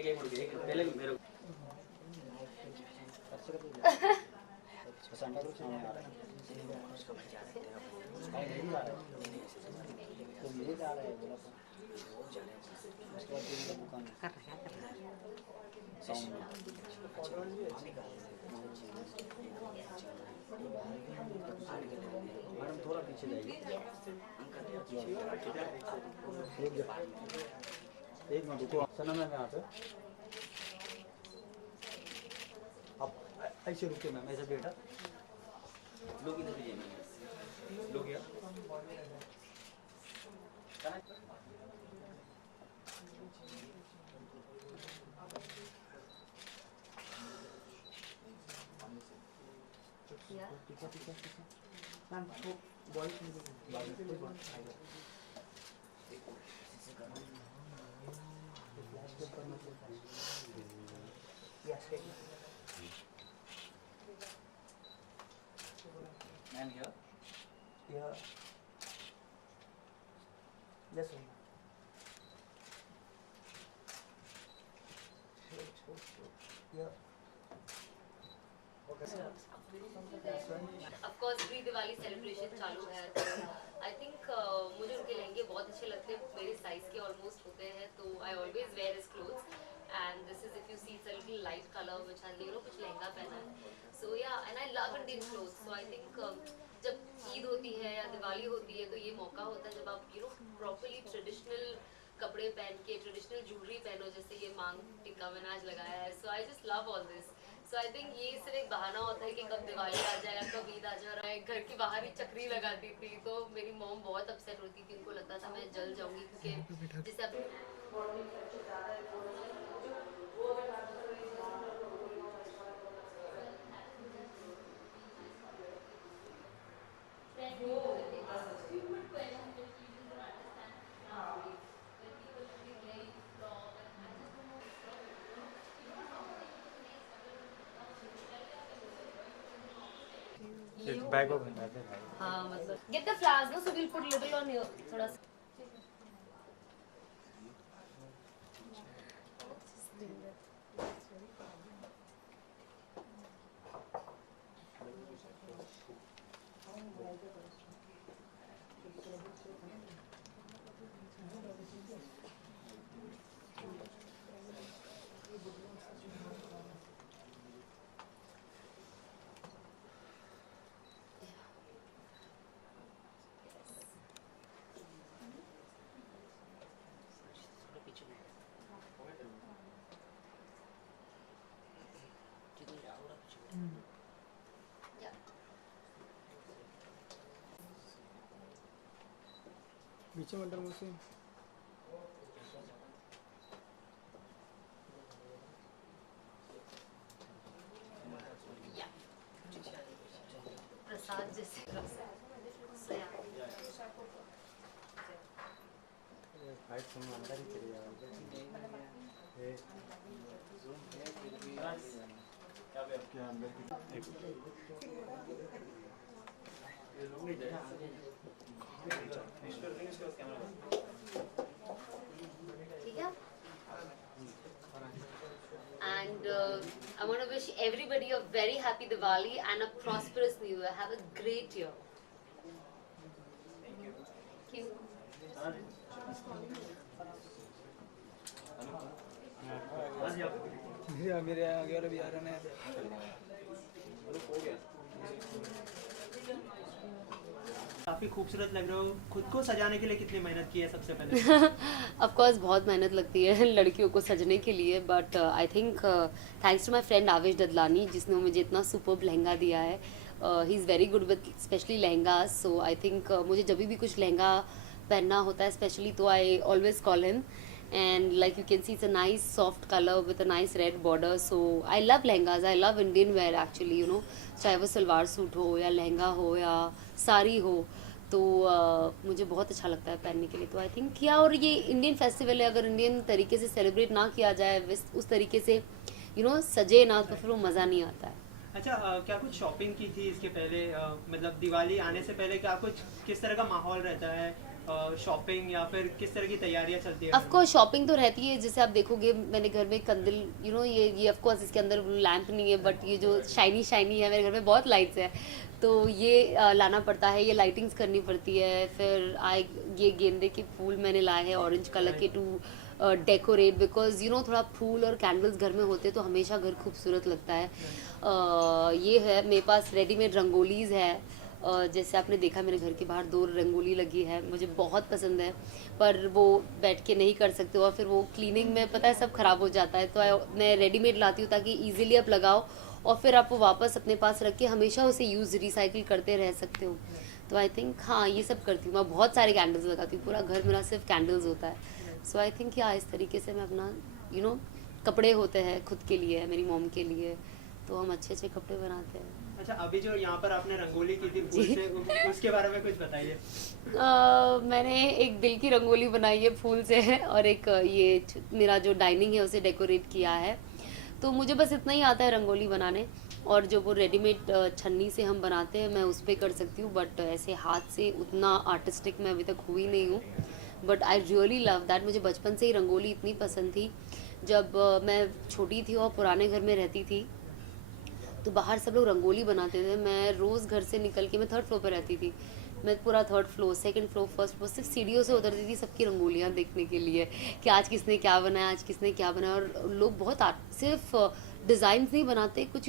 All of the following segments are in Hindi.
पहले मेरे सांता क्रूज सामने आ रहा है उसका भाई जा रहा है तेरा भाई नहीं जा रहा है तो ये जा रहा है बोला वो जा रहे हैं उसके बाद तेरी दुकान कर रहा है साउंड मैडम थोड़ा पीछे जाइए एक मिनट रुको सना मैम यहाँ पे आप ऐसे रुके मैम ऐसे बेटा लोग इधर भी लोग यार मैम वो boys ma'am here yeah yes ma'am yeah of course pre Diwali celebration चालू है तो आई थिंक मुझे उनके लहंगे बहुत अच्छे लगते हैं मेरे साइज के ऑलमोस्ट होते हैं तो I always wear his clothes and this is if you see it's a little light colour which has कुछ लहंगा पहना है सो या and I love Indian clothes so I think जब ईद होती है या दिवाली होती है तो ये मौका होता है जब आप प्रॉपर्ली ट्रेडिशनल कपड़े पहन के ट्रेडिशनल ज्वेलरी पहनो जैसे ये मांग टिक्का मैंने आज लगाया है so I just love all this so I think ये सिर्फ एक बहाना होता है कि कब दिवाली आ जाए कब ईद आ जाए और घर के बाहर ही चक्री लगाती थी तो मेरी मॉम बहुत अपसेट होती थी उनको लगता था मैं जल जाऊंगी क्योंकि जिससे अब बैग ऑफ है हाँ मतलब get the flowers no so we'll put little on your थोड़ा पीछे मंडल मुझसे प्रसाद जैसे फाइट तुम अंदर ही चली जाओगे क्या अंदर and I want to wish everybody a very happy Diwali and a prosperous New Year. Have a great year. Thank you. मेरे आगे वाले भी आ रहे हैं काफी खूबसूरत लग रहे हो खुद को सजाने के लिए कितनी मेहनत की है सबसे पहले ऑफ कोर्स बहुत मेहनत लगती है लड़कियों को सजने के लिए but I think thanks to my friend Aavesh Dadlani जिसने मुझे इतना सुपर्ब लहंगा दिया है he is very good with especially lehenga so I think मुझे जब भी कुछ लहंगा पहनना होता है स्पेशली तो I always call him and like you can see it's a nice soft color with a nice red border so I love lehengas I love Indian wear actually चाहे वो सलवार सूट हो या लहंगा हो या साड़ी हो तो मुझे बहुत अच्छा लगता है पहनने के लिए तो आई थिंक क्या और ये इंडियन फेस्टिवल है अगर इंडियन तरीके से सेलिब्रेट ना किया जाए उस तरीके से सजे ना तो फिर वो मज़ा नहीं आता है अच्छा, क्या कुछ शॉपिंग की थी इसके पहले? मतलब दिवाली आने से पहले क्या कुछ किस तरह का माहौल रहता है? शॉपिंग या फिर किस तरह की तैयारियां चलती है घर ऑफ में? कोर्स शॉपिंग तो रहती है, जैसे आप देखोगे मैंने घर में कंदिल, ये ऑफ कोर्स इसके अंदर लैंप नहीं है, बट ये जो शाइनी शाइनी है, मेरे घर में बहुत लाइट्स है, तो ये लाना पड़ता है, ये लाइटिंग्स करनी पड़ती है। फिर ये गेंदे के फूल मैंने लाए हैं ऑरेंज कलर के टू डेकोरेट, बिकॉज थोड़ा फूल और कैंडल्स घर में होते तो हमेशा घर खूबसूरत लगता है। ये है मेरे पास रेडीमेड रंगोलीज है। जैसे आपने देखा मेरे घर के बाहर 2 रंगोली लगी है, मुझे बहुत पसंद है, पर वो बैठ के नहीं कर सकते हो और फिर वो क्लीनिंग में पता है सब खराब हो जाता है, तो मैं रेडीमेड लाती हूँ ताकि इजीली आप लगाओ और फिर आप वो वापस अपने पास रख के हमेशा उसे यूज़ रिसाइकिल करते रह सकते हो। तो आई थिंक हाँ, ये सब करती हूँ मैं। बहुत सारे कैंडल्स लगाती हूँ, पूरा घर मेरा सिर्फ कैंडल्स होता है। सो आई थिंक इस तरीके से मैं अपना कपड़े होते हैं खुद के लिए, मेरी मॉम के लिए, तो हम अच्छे अच्छे कपड़े बनाते हैं। अच्छा, अभी जो यहाँ पर आपने रंगोली की थी फूल से, उसके बारे में कुछ बताइए। मैंने एक दिल की रंगोली बनाई है फूल से और एक मेरा जो डाइनिंग है उसे डेकोरेट किया है। तो मुझे बस इतना ही आता है रंगोली बनाने, और जो वो रेडीमेड छन्नी से हम बनाते हैं मैं उस पर कर सकती हूँ, बट ऐसे हाथ से उतना आर्टिस्टिक मैं अभी तक हुई नहीं हूँ। But I really love that. मुझे बचपन से ही रंगोली इतनी पसंद थी। जब मैं छोटी थी और पुराने घर में रहती थी तो बाहर सब लोग रंगोली बनाते थे, मैं रोज़ घर से निकल के, मैं 3rd फ्लोर पर रहती थी, मैं पूरा 3rd floor 2nd floor 1st floor सिर्फ सीढ़ियों से उतरती थी सबकी रंगोलियाँ देखने के लिए कि आज किसने क्या बनाया, आज किसने क्या बनाया। और लोग बहुत सिर्फ डिज़ाइंस नहीं बनाते, कुछ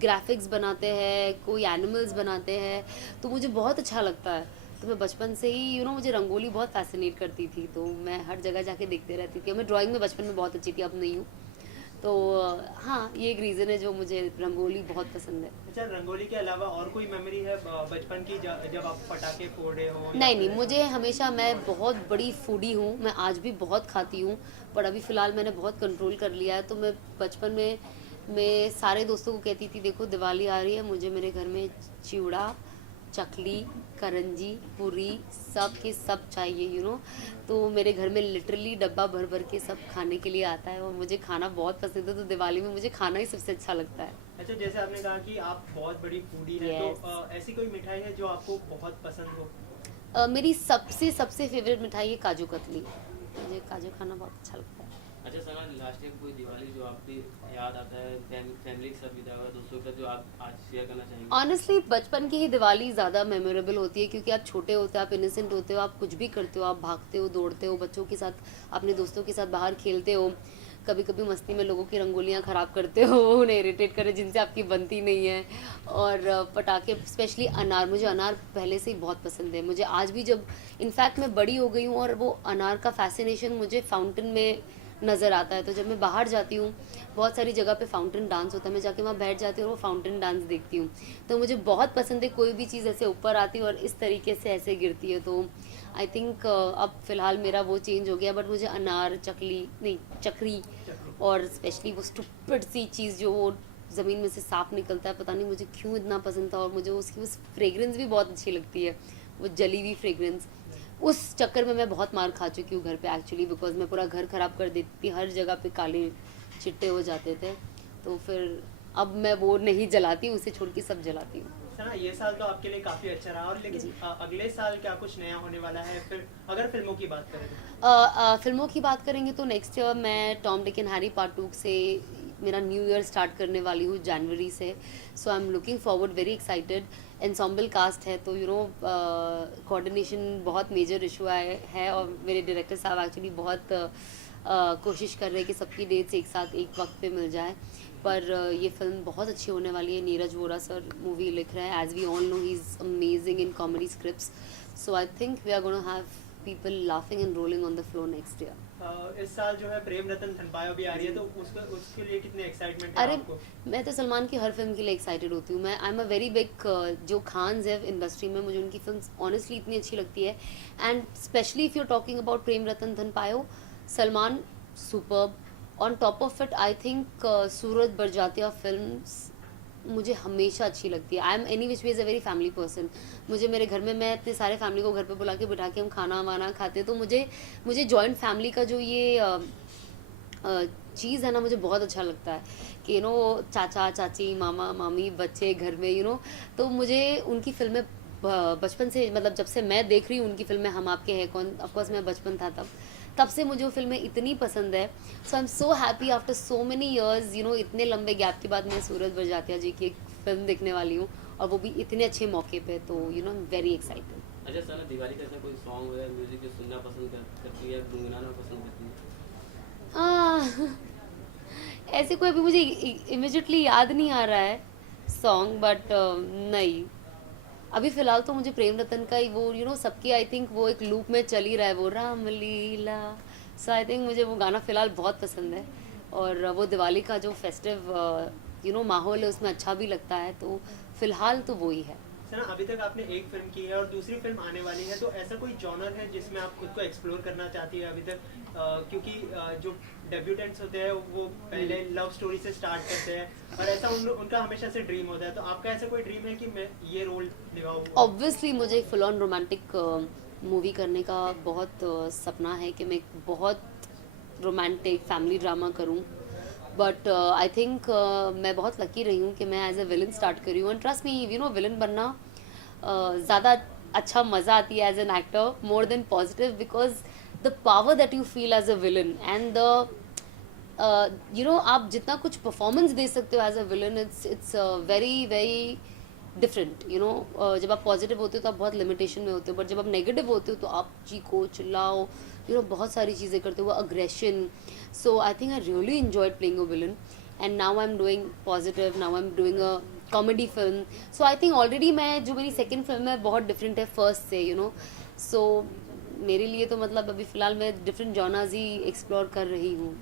ग्राफिक्स बनाते हैं, कोई एनिमल्स बनाते हैं, तो मुझे बहुत अच्छा लगता है। तो मैं बचपन से ही मुझे रंगोली बहुत फैसिनेट करती थी, तो मैं हर जगह जाके देखते रहती थी। मैं ड्राइंग में बचपन में बहुत अच्छी थी, अब नहीं हूँ। तो हाँ, ये एक रीज़न है जो मुझे रंगोली बहुत पसंद है। अच्छा, रंगोली के अलावा और कोई मेमोरी है बचपन की जब आप पटाखे फोड़ रहे हो? नहीं, मुझे हमेशा, मैं बहुत बड़ी फूडी हूँ, मैं आज भी बहुत खाती हूँ, पर अभी फ़िलहाल मैंने बहुत कंट्रोल कर लिया है। तो मैं बचपन में मैं सारे दोस्तों को कहती थी, देखो दिवाली आ रही है, मुझे मेरे घर में चिवड़ा, चकली, करंजी, पूरी सब के सब चाहिए। तो मेरे घर में लिटरली डब्बा भर भर के सब खाने के लिए आता है और मुझे खाना बहुत पसंद है, तो दिवाली में मुझे खाना ही सबसे अच्छा लगता है। अच्छा, जैसे आपने कहा कि आप बहुत बड़ी फूडी हैं, Yes. तो ऐसी कोई मिठाई है जो आपको बहुत पसंद हो? मेरी सबसे सबसे फेवरेट मिठाई है काजू कतली, मुझे काजू खाना बहुत अच्छा लगता है। अच्छा सलमान, लास्ट टाइम कोई दिवाली जो आपकी याद आता है, फैमिली के साथ बिताया हुआ दोस्तों के साथ, जो आप आज शेयर करना चाहेंगे? ऑनेस्टली बचपन की ही दिवाली ज़्यादा मेमोरेबल होती है, क्योंकि आप छोटे होते हो, आप इनोसेंट होते हो, आप कुछ भी करते हो, आप भागते हो, दौड़ते हो, बच्चों के साथ, अपने दोस्तों के साथ बाहर खेलते हो, कभी कभी मस्ती में लोगों की रंगोलियाँ ख़राब करते हो, उन्हें इरिटेट करे जिनसे आपकी बनती नहीं है। और पटाखे, स्पेशली अनार, मुझे अनार पहले से ही बहुत पसंद है। मुझे आज भी, जब इनफैक्ट मैं बड़ी हो गई हूँ और वो अनार का फैसिनेशन मुझे फाउंटेन में नज़र आता है, तो जब मैं बाहर जाती हूँ, बहुत सारी जगह पे फाउंटेन डांस होता है, मैं जाके वहाँ बैठ जाती हूँ और वो फाउंटेन डांस देखती हूँ, तो मुझे बहुत पसंद है। कोई भी चीज़ ऐसे ऊपर आती है और इस तरीके से ऐसे गिरती है, तो आई थिंक अब फ़िलहाल मेरा वो चेंज हो गया। बट मुझे अनार, चकरी और स्पेशली वो स्टूपिड सी चीज़ जो वो ज़मीन में से सांप निकलता है, पता नहीं मुझे क्यों इतना पसंद था, और मुझे उसकी उस फ्रेगरेंस भी बहुत अच्छी लगती है, वो जली हुई फ्रेगरेंस। उस चक्कर में मैं बहुत मार खा चुकी हूँ घर पे एक्चुअली, बिकॉज मैं पूरा घर ख़राब कर देती थी, हर जगह पे काले चिट्टे हो जाते थे, तो फिर अब मैं वो नहीं जलाती, उसे छोड़ के सब जलाती हूँ। सना, ये साल तो आपके लिए काफ़ी अच्छा रहा, और लेकिन अगले साल क्या कुछ नया होने वाला है? फिर अगर फिल्मों की बात करें तो? फिल्मों की बात करेंगे तो नेक्स्ट ईयर मैं Tom Dick and Harry part 2 से मेरा न्यू ईयर स्टार्ट करने वाली हूँ जनवरी से। So I am looking forward, very excited. Ensemble cast है, तो कोऑर्डिनेशन बहुत मेजर इशू है, और मेरे डायरेक्टर साहब एक्चुअली बहुत कोशिश कर रहे हैं कि सबकी डेट्स एक साथ एक वक्त पे मिल जाए। पर ये फिल्म बहुत अच्छी होने वाली है। नीरज वोरा सर मूवी लिख रहे हैं, as we all know he is amazing in comedy scripts, so I think we are gonna have people laughing and rolling on the floor next year. इस साल जो है प्रेम रतन धन पायो भी आ रही है, तो उसके लिए कितने एक्साइटमेंट है अरे आपको? मैं तो सलमान की हर फिल्म के लिए एक्साइटेड होती हूँ। मैं I am a very big, जो खान्स है इंडस्ट्री में, मुझे उनकी फिल्म ऑनेस्टली इतनी अच्छी लगती है, and specially if you are talking about Prem Ratan Dhan Payo, Salman superb. On top of it I think Sooraj Barjatya films मुझे हमेशा अच्छी लगती है। I am any which way is a very family person. मुझे मेरे घर में, मैं अपने सारे फैमिली को घर पे बुला के बिठा के हम खाना वाना खाते हैं, तो मुझे जॉइंट फैमिली का जो ये चीज़ है ना, मुझे बहुत अच्छा लगता है कि यू नो चाचा चाची मामा मामी बच्चे घर में यू नो, तो मुझे उनकी फिल्में बचपन से, मतलब जब से मैं देख रही हूँ उनकी फिल्में, हम आपके हैं कौन, ऑफकोर्स मैं बचपन था तब से मुझे वो फिल्में इतनी पसंद है. So I am so happy after so many years, you know इतने लंबे गैप के बाद मैं सूरज बड़जात्या जी की एक फिल्म देखने वाली हूँ, और वो भी इतने अच्छे मौके पे. तो यू नो वेरी एक्साइटेड. अच्छा सर, दिवाली का ऐसा कोई सॉन्ग या म्यूजिक जो सुनना पसंद करती है या गुनगुनाना पसंद करती है? ऐसे कोई अभी मुझे इमिजिएटली याद नहीं आ रहा है सॉन्ग, बट नहीं, अभी फिलहाल तो मुझे प्रेम रतन का ही वो यू नो सबकी, आई थिंक वो एक लूप में चल ही रहा है वो रामलीला. सो आई थिंक मुझे वो गाना फिलहाल बहुत पसंद है, और वो दिवाली का जो फेस्टिव यू नो माहौल है उसमें अच्छा भी लगता है, तो फिलहाल तो वो ही है. सना, अभी तक आपने एक फिल्म की है और दूसरी फिल्म आने वाली है, तो ऐसा कोई जॉनर है जिसमें आप खुद को एक्सप्लोर करना चाहती है अभी तक? क्योंकि जो डेब्यूटेंट्स होते हैं वो पहले लव स्टोरी से स्टार्ट करते हैं, और ऐसा उनका हमेशा से ड्रीम होता है, तो आपका ऐसा कोई ड्रीम है कि मैं ये रोल निभाऊं? ऑब्वियसली मुझे एक फुल ऑन रोमांटिक मूवी करने का बहुत सपना है कि मैं एक बहुत रोमांटिक फैमिली ड्रामा करूं, बट आई थिंक मैं बहुत लकी रही हूँ कि मैं एज अ विलन स्टार्ट करी हूँ. And trust me, you know villain बनना ज़्यादा अच्छा मज़ा आती है as an actor more than positive, because the power that you feel as a villain and the you know आप जितना कुछ परफॉर्मेंस दे सकते हो as a villain, it's very very different. You know जब आप पॉजिटिव होते हो तो आप बहुत लिमिटेशन में होते हो, बट जब आप नेगेटिव होते हो तो आप चीखो चिल्लाओ, यू नो बहुत सारी चीज़ें करते हो, वो aggression. So I think I really enjoyed playing a villain, and now I am doing positive, now I am doing a comedy film. So I think already मैं, जो मेरी सेकेंड फिल्म है बहुत डिफरेंट है फर्स्ट से, यू नो. सो मेरे लिए तो मतलब अभी फ़िलहाल मैं डिफरेंट जॉनर्स ही एक्सप्लोर कर रही हूँ.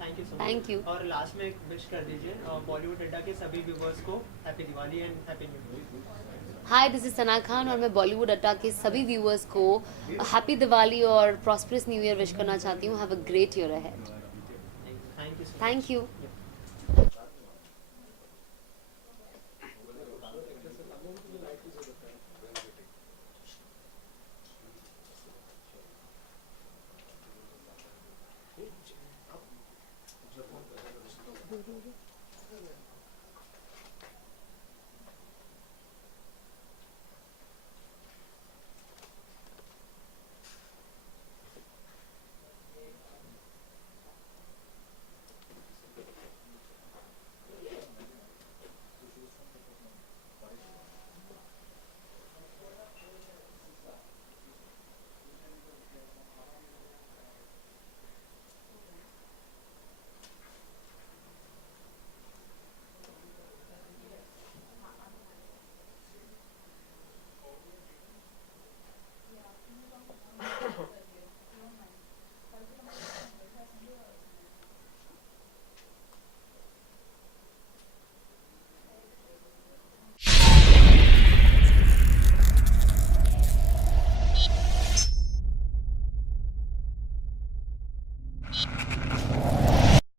Thank you so Thank you. और लास्ट में एक विश कर दीजिए बॉलीवुड अड्डा के सभी व्यूवर्स को happy Diwali and happy new year. Hi, this is Sana Khan, और मैं बॉलीवुड अड्डा के सभी व्यूअर्स को हैप्पी दिवाली और प्रॉस्परस न्यू ईयर विश करना चाहती हूँ. Have a great year ahead. Thank you. Thank you.